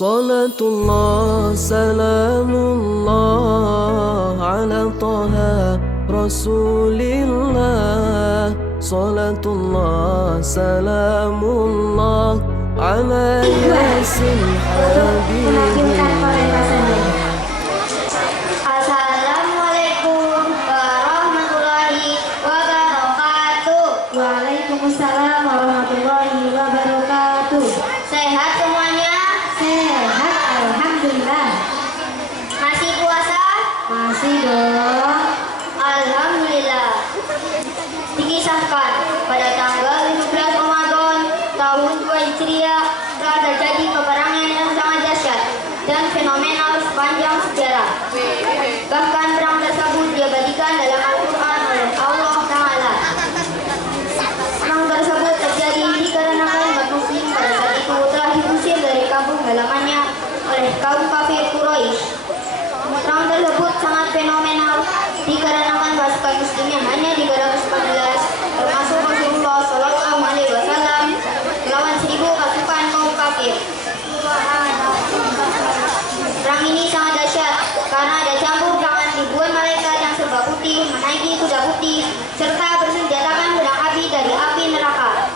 Salatullah salamullah ala taha Rasulillah. Salatullah salamullah ala yasin habibillah. Assalamualaikum warahmatullahi wabarakatuh. Waalaikumsalam warahmatullahi wabarakatuh. Sehat semuanya? Sehat, alhamdulillah. Masih puasa? Masih dong. Alhamdulillah. Dikisahkan pada tanggal 15 Ramadan tahun 2 Hijriah telah terjadi peperangan yang sangat dahsyat dan fenomenal sepanjang sejarah. Bahkan perang tersebut diabadikan dalam Al-Quran oleh Allah Ta'ala. Perang tersebut terjadi dikarenakan umat muslim pada saat itu telah diusir dari kampung halamannya oleh kaum kafir Quraisy. Perang tersebut sangat fenomenal dikarenakan pasukan muslimnya hanya 314, termasuk Rasulullah Shallallahu Alaihi Wasallam melawan 1000 pasukan kaum kafir. Perang ini sangat dahsyat karena ada campur tangan ribuan malaikat yang serba putih menaiki kuda putih serta bersenjatakan pedang api dari api neraka.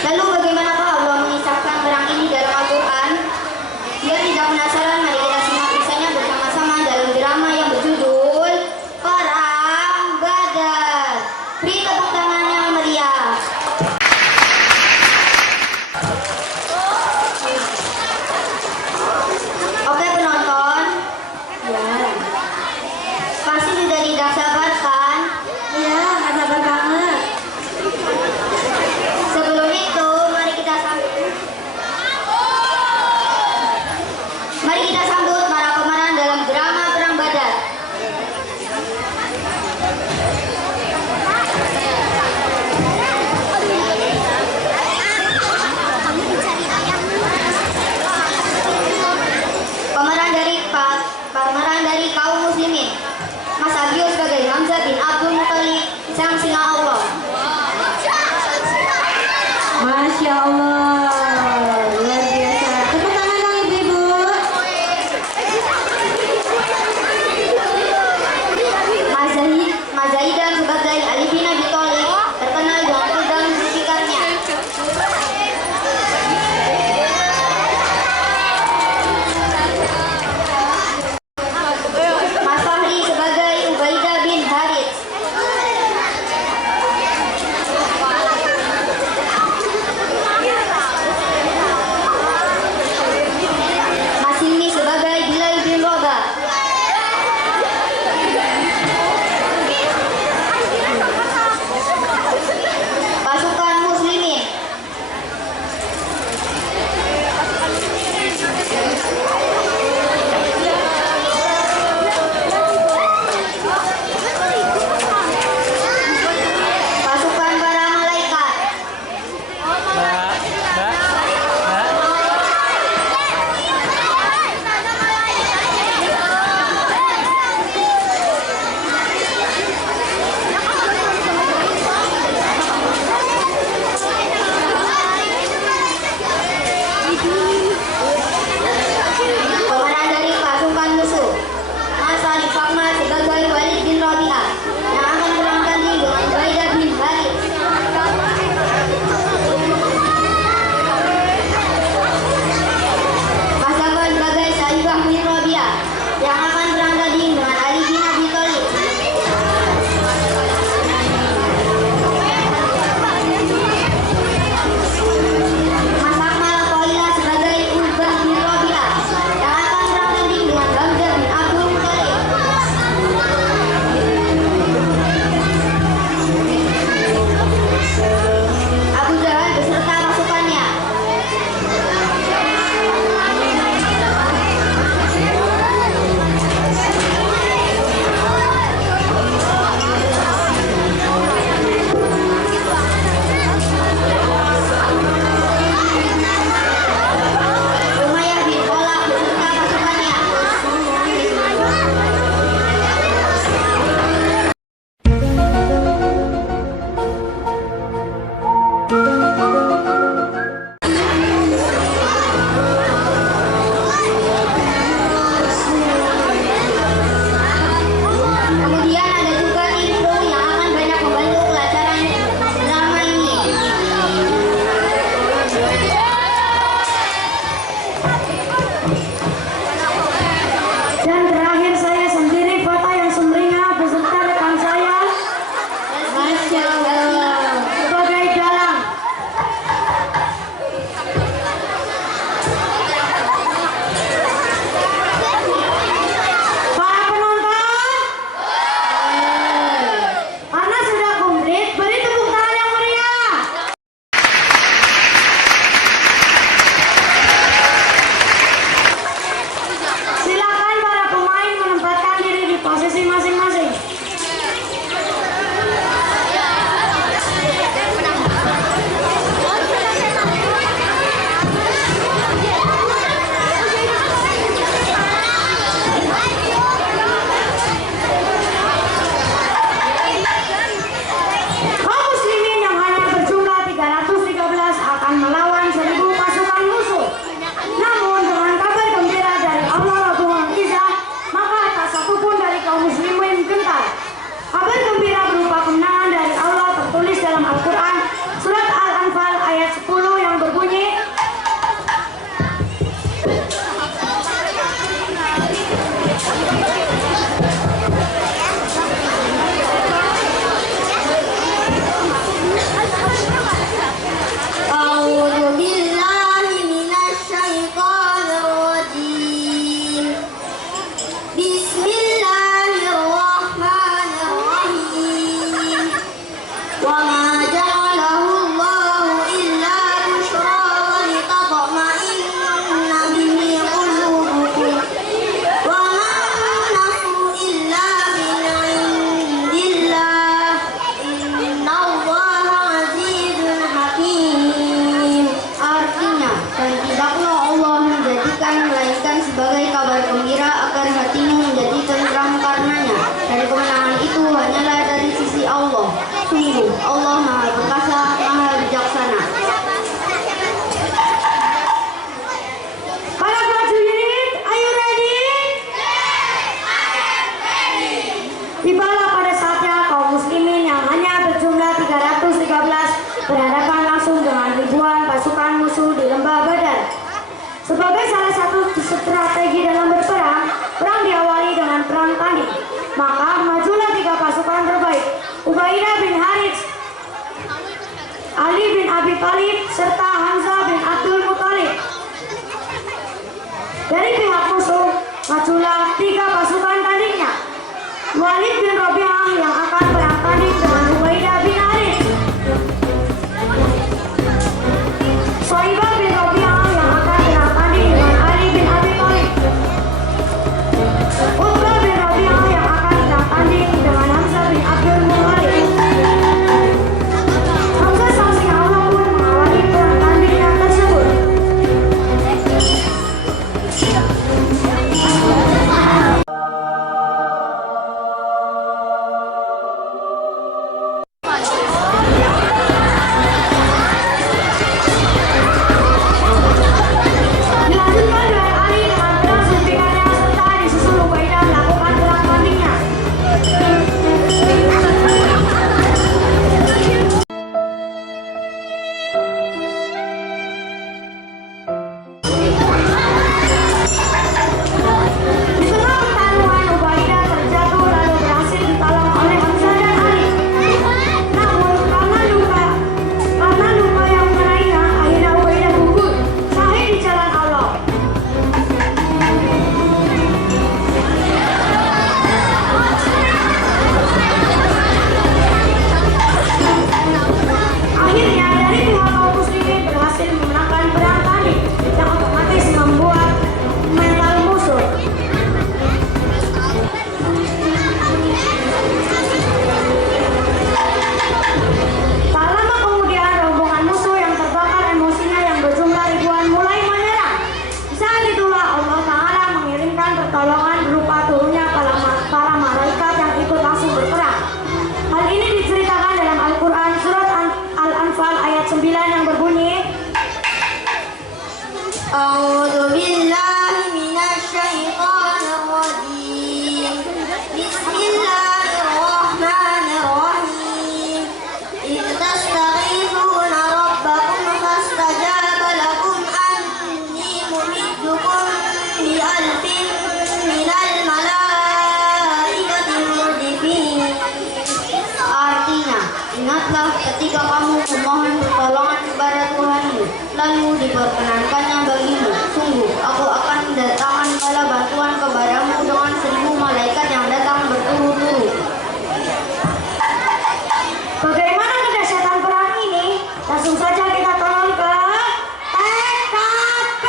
Lalu bagaimanakah Allah mengisahkan perang ini dalam Al-Quran? Biar tidak penasaran, mari kita simak kisahnya bersama-sama dalam drama yang berjudul Perang Badar. Beri tepuk tangan yang meriah. Sebagai salah satu strategi dalam berperang, perang diawali dengan perang tanding. Maka majulah 3 pasukan terbaik, Ubaidah bin Harits, Ali bin Abi Thalib, serta Hamzah bin Abdul Muthalib. Dari pihak musuh, majulah 3 pasukan tandingnya, Walid bin Rabi'ah yang akan perang tanding dengan Ubaidah bin Harits, Syaibah bin Rabi'ah yang akan perang tanding dengan Ali bin Abi Thalib, Utbah bin Rabi'ah yang akan perang tanding dengan Hamzah bin Abdul Muthalib. Hamzah saksi Allah pun mengawali perang tandingan tersebut. Dilanjutkan dengan Ali dengan perang suntikannya serta disusul Ubaidah melakukan perang tandingnya. Di tengah pertarungan, Ubaidah terjatuh lalu berhasil ditolong oleh Hamzah dan Ali. Namun karena luka yang mengenainya, akhirnya Ubaidah gugur syahid di jalan Allah. Akhirnya dari pihak kaum muslimin berhasil memenangkan perang tanding yang otomatis membuat mental musuh. Tak lama kemudian rombongan musuh yang terbakar emosinya yang berjumlah ribuan mulai menyerang. Saat itulah Allah Ta'ala mengirimkan pertolongan berupa turunnya para malaikat yang ikut langsung berperang. Hal ini diceritakan dalam Al-Quran surat Al-Anfal ayat 9 yang berbunyi, A'udzu billahi minasyaitonir rajim. Bismillahirrahmanirrahim. Idz tastaghithuna rabbakum fastajaba lakum anni mumiddukum bi alfin minal malaikati murdifin. Artinya, ingatlah ketika kamu memohon pertolongan kepada Tuhanmu, lalu diperkenankannya bagimu. Sungguh, aku akan mendatangkan bala bantuan kepadamu dengan 1000 malaikat yang datang berturut-turut. bagaimana kedahsyatan perang ini? Langsung saja kita tolong ke TKP.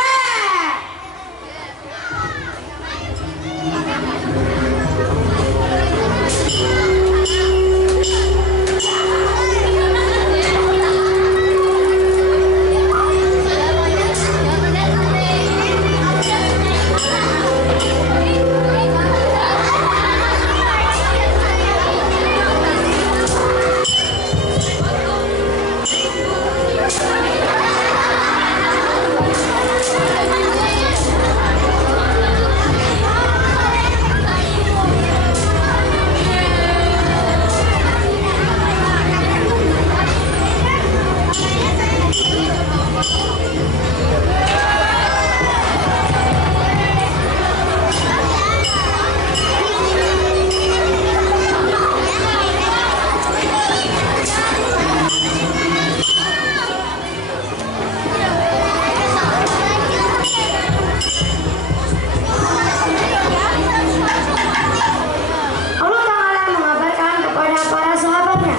Allah Ta'ala mengabarkan kepada para sahabatnya,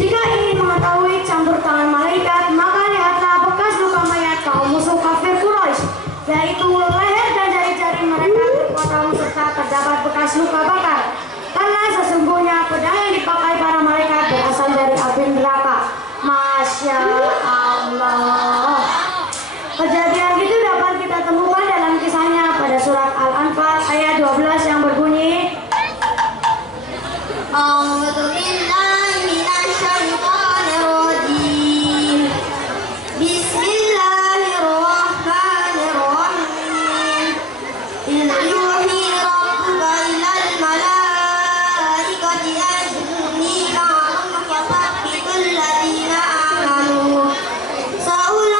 jika ingin mengetahui campur tangan malaikat, maka lihatlah bekas luka mayat kaum musuh kafir Quraisy, yaitu leher dan jari-jari mereka terpotong serta terdapat bekas luka bakar. Karena sesungguhnya pedang yang dipakai para malaikat berasal dari api neraka. Masya Allah. Kejadian itu dapat kita temukan dalam kisahnya pada surat Al-Anfal ayat 12 yang berbunyi, A'udzu billahi minasyaitonir rajim. Bismillahirrahmanirrahim. Idz yuhi rabbuka ilal malaikati anni ma'akum fasabbitul ladzina amanu. Sa'ul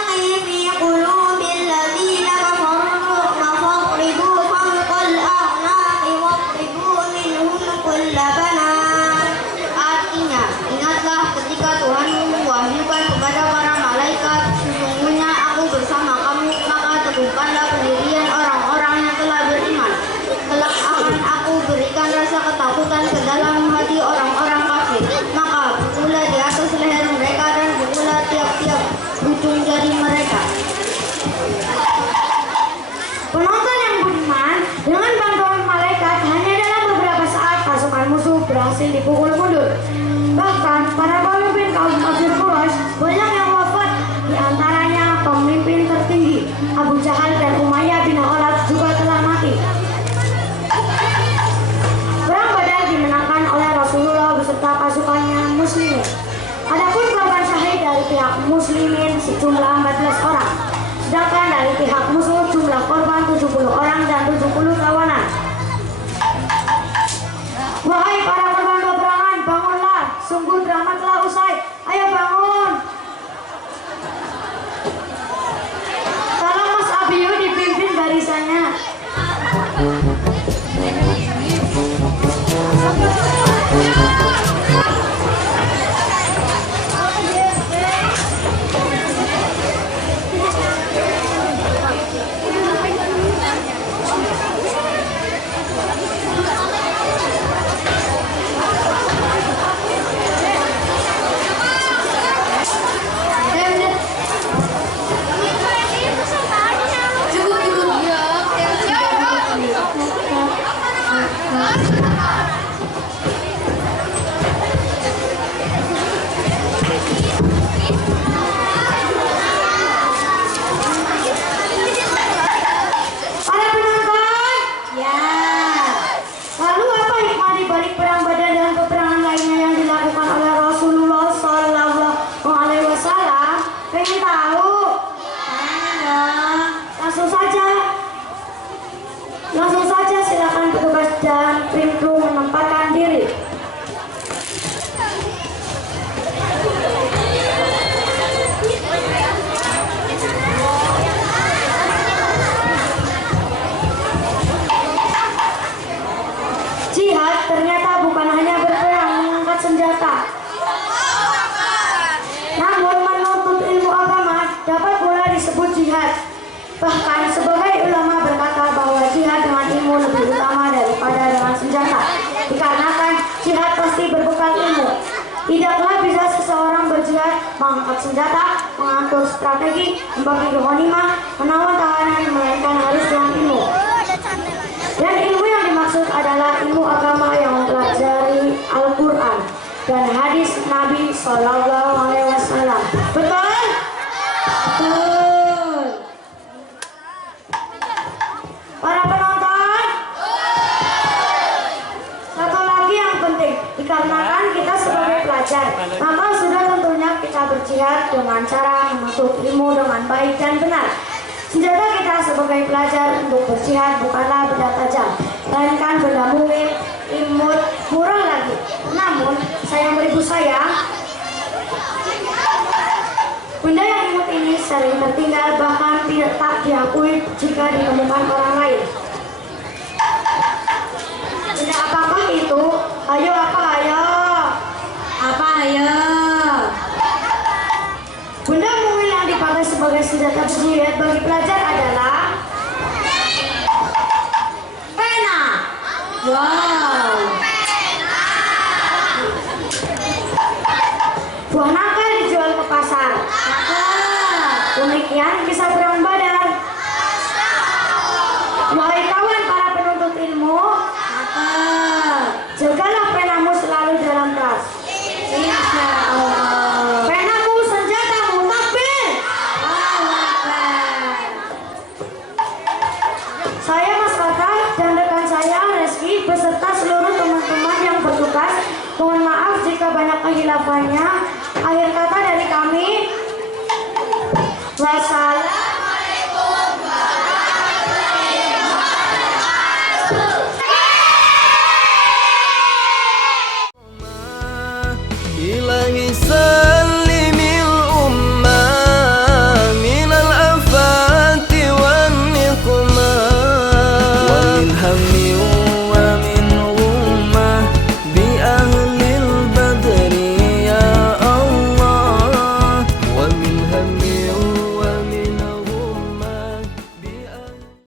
Abu Jahal dan Umayyah bin Khalaf juga telah mati. Perang Badar dimenangkan oleh Rasulullah beserta pasukannya muslimin. Adapun korban syahid dari pihak muslimin sejumlah 14 orang. Sedangkan dari pihak musuh jumlah korban 70 orang dan 70 tawanan. Wahai para korban peperangan, bangunlah, sungguh drama telah usai. Ayo bangun. Tolong Mas Abiyu dipimpin barisannya. Para penonton, ya. Lalu apa hikmah di balik perang Badar dan peperangan lainnya yang dilakukan oleh Rasulullah Sallallahu Alaihi Wasallam? Pengen tahu? Langsung saja silakan petugas dan tim kru menempatkan diri. Jihad ternyata bukan hanya berperang mengangkat senjata, namun menuntut ilmu agama dapat pula disebut jihad. Bahkan sebagai ulama berkata bahwa jihad dengan ilmu lebih utama daripada dengan senjata, dikarenakan jihad pasti berbekal ilmu. Tidaklah bisa seseorang berjihad mengangkat senjata, mengatur strategi, membagi ghanimah, menawan tahanan, melainkan harus dengan ilmu. Dan ilmu yang dimaksud adalah ilmu agama yang mempelajari Al-Quran dan hadis Nabi Sallallahu Alaihi Wasallam. Betul? Betul. Para penonton, satu lagi yang penting, dikarenakan kita sebagai pelajar, maka sudah tentunya kita berjihad dengan cara menuntut ilmu dengan baik dan benar. Senjata kita sebagai pelajar untuk berjihad bukanlah benda tajam, melainkan benda mungil, imut, murah lagi. Namun, sayang beribu sayang, benda yang imut ini sering tertinggal, bahkan tidak tak diakui jika ditemukan orang lain. Benda apakah itu? Ayo apa ayo? Apa ayo? Benda mungil yang dipakai sebagai senjata berjihad bagi pelajar adalah pena. Wow. Buah nangka dijual ke pasar. Demikian kisah perang Badar. Wahai kawan para penuntut ilmu, jagalah penamu selalu dalam tas. Insya Allah. Penamu senjatamu, takbir. Saya Mas Kaka dan rekan saya Reski beserta seluruh teman-teman yang bertugas, mohon maaf jika banyak kehilafannya. Akhir kata dari kami, wassalam.